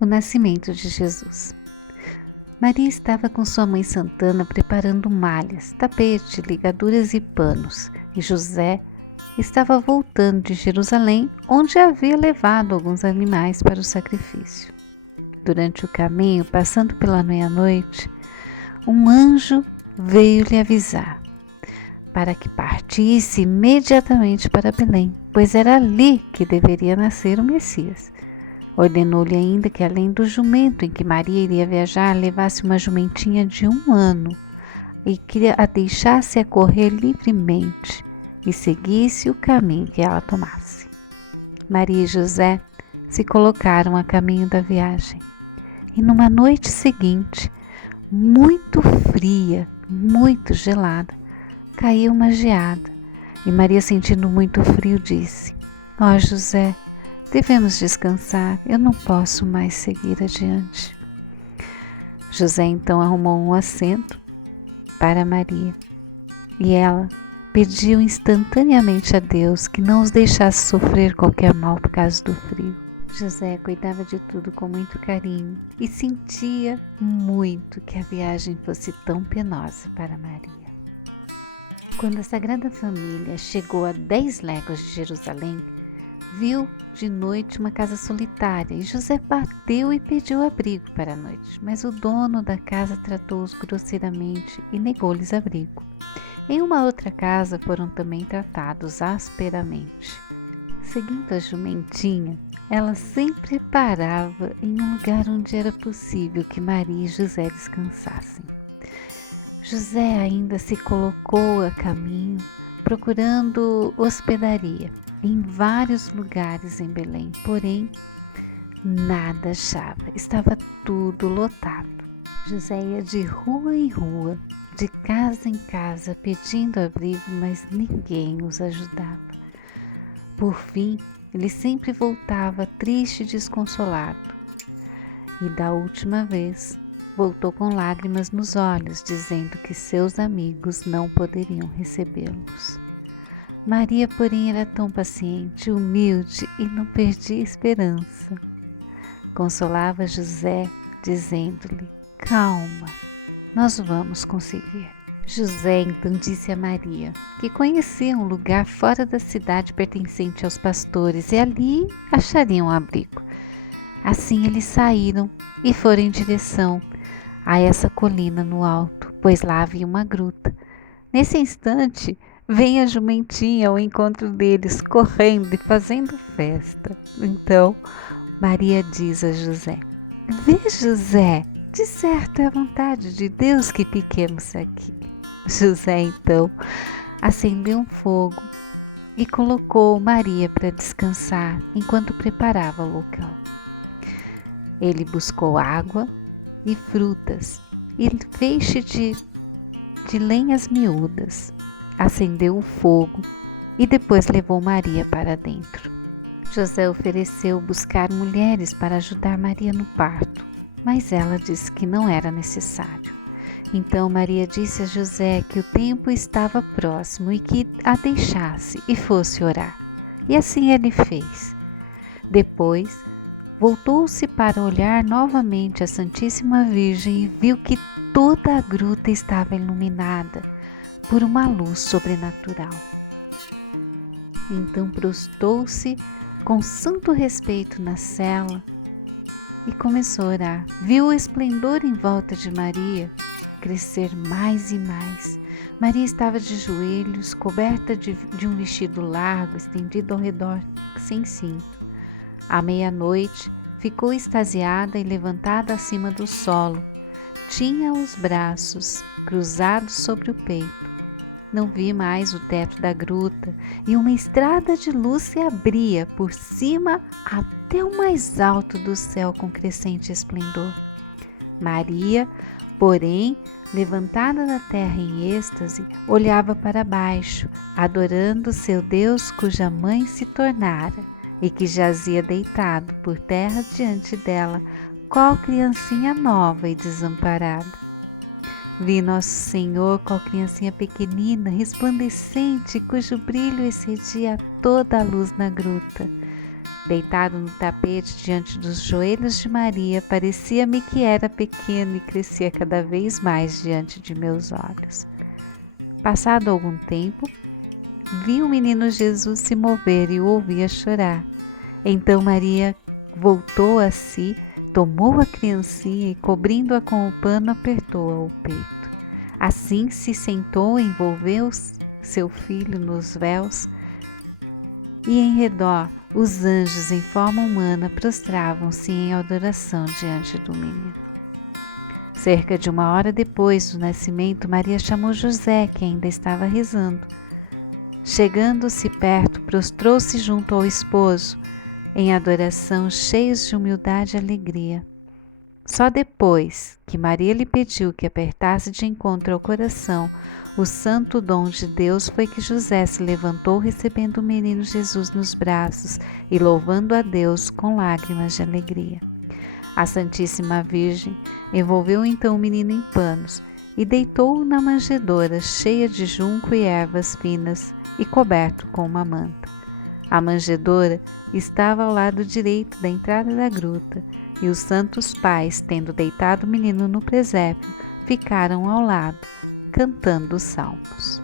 O nascimento de Jesus. Maria estava com sua mãe Santana preparando malhas, tapete, ligaduras e panos, e José estava voltando de Jerusalém, onde havia levado alguns animais para o sacrifício. Durante o caminho, passando pela meia-noite, um anjo veio lhe avisar para que partisse imediatamente para Belém, pois era ali que deveria nascer o Messias. Ordenou-lhe ainda que, além do jumento em que Maria iria viajar, levasse uma jumentinha de 1 ano e que a deixasse a correr livremente e seguisse o caminho que ela tomasse. Maria e José se colocaram a caminho da viagem e numa noite seguinte, muito fria, muito gelada, caiu uma geada e Maria, sentindo muito frio, disse: Ó José, devemos descansar, eu não posso mais seguir adiante. José então arrumou um assento para Maria e ela pediu instantaneamente a Deus que não os deixasse sofrer qualquer mal por causa do frio. José cuidava de tudo com muito carinho e sentia muito que a viagem fosse tão penosa para Maria. Quando a Sagrada Família chegou a 10 léguas de Jerusalém, viu de noite uma casa solitária e José bateu e pediu abrigo para a noite, mas o dono da casa tratou-os grosseiramente e negou-lhes abrigo. Em uma outra casa foram também tratados asperamente. Seguindo a jumentinha, ela sempre parava em um lugar onde era possível que Maria e José descansassem. José ainda se colocou a caminho, procurando hospedaria em vários lugares em Belém, porém nada achava, estava tudo lotado. José ia de rua em rua, de casa em casa, pedindo abrigo, mas ninguém os ajudava. Por fim, ele sempre voltava triste e desconsolado, e da última vez voltou com lágrimas nos olhos, dizendo que seus amigos não poderiam recebê-los. Maria, porém, era tão paciente, humilde e não perdia esperança. Consolava José, dizendo-lhe: calma, nós vamos conseguir. José então disse a Maria que conhecia um lugar fora da cidade pertencente aos pastores e ali achariam abrigo. Assim eles saíram e foram em direção a essa colina no alto, pois lá havia uma gruta. Nesse instante, vem a jumentinha ao encontro deles, correndo e fazendo festa. Então, Maria diz a José: vê, José, de certo é a vontade de Deus que fiquemos aqui. José, então, acendeu um fogo e colocou Maria para descansar enquanto preparava o local. Ele buscou água e frutas e feixe de lenhas miúdas, acendeu o fogo e depois levou Maria para dentro. José ofereceu buscar mulheres para ajudar Maria no parto, mas ela disse que não era necessário. Então Maria disse a José que o tempo estava próximo e que a deixasse e fosse orar. E assim ele fez. Depois, voltou-se para olhar novamente a Santíssima Virgem e viu que toda a gruta estava iluminada por uma luz sobrenatural. Então prostou-se com santo respeito na cela e começou a orar. Viu o esplendor em volta de Maria crescer mais e mais. Maria estava de joelhos, coberta de um vestido largo estendido ao redor, sem cinto. À meia-noite, ficou extasiada e levantada acima do solo. Tinha os braços cruzados sobre o peito. Não vi mais o teto da gruta e uma estrada de luz se abria por cima até o mais alto do céu com crescente esplendor. Maria, porém, levantada da terra em êxtase, olhava para baixo, adorando seu Deus cuja mãe se tornara e que jazia deitado por terra diante dela, qual criancinha nova e desamparada. Vi Nosso Senhor, qual criancinha pequenina, resplandecente, cujo brilho excedia toda a luz na gruta. Deitado no tapete diante dos joelhos de Maria, parecia-me que era pequeno e crescia cada vez mais diante de meus olhos. Passado algum tempo, vi o menino Jesus se mover e o ouvia chorar. Então Maria voltou a si, tomou a criancinha e, cobrindo-a com o pano, apertou-a ao peito. Assim se sentou, envolveu seu filho nos véus e em redor os anjos em forma humana prostravam-se em adoração diante do menino. Cerca de 1 hora depois do nascimento, Maria chamou José, que ainda estava rezando. Chegando-se perto, prostrou-se junto ao esposo, em adoração, cheios de humildade e alegria. Só depois que Maria lhe pediu que apertasse de encontro ao coração o santo dom de Deus, foi que José se levantou, recebendo o menino Jesus nos braços e louvando a Deus com lágrimas de alegria. A Santíssima Virgem envolveu então o menino em panos e deitou-o na manjedoura cheia de junco e ervas finas e coberto com uma manta. A manjedoura estava ao lado direito da entrada da gruta, e os santos pais, tendo deitado o menino no presépio, ficaram ao lado, cantando os salmos.